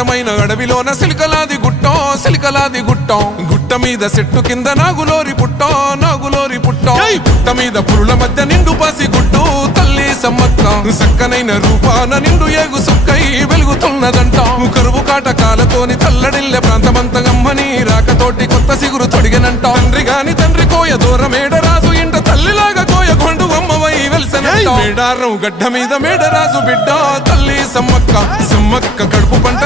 దట్టమైన అడవిలోన సిలికలాది గుట్టం గుట్ట మీద చెట్టు కింద నాగులోరి పుట్టం పుట్ట మీద పురుల మధ్య నిండు పాసి గుట్టు తల్లి సమ్మక్క సక్కనైన రూపాన నిండు ఏగు సుక్కై వెలుగుతున్నదంట కరువు కాటకాలతోని తల్లడిల్లె ప్రాంతమంతగమ్మని రాకతోటి కొత్త సిగురు తొడిగనంట తండ్రి కోయ దూరమేడరాజు ఇంట తల్లిలాగా కోయ కొండు అమ్మవై వెలిసనంట మేడారం గడ్డ మీద మేడరాజు బిడ్డ తల్లి సమ్మక్క కడుపు పంట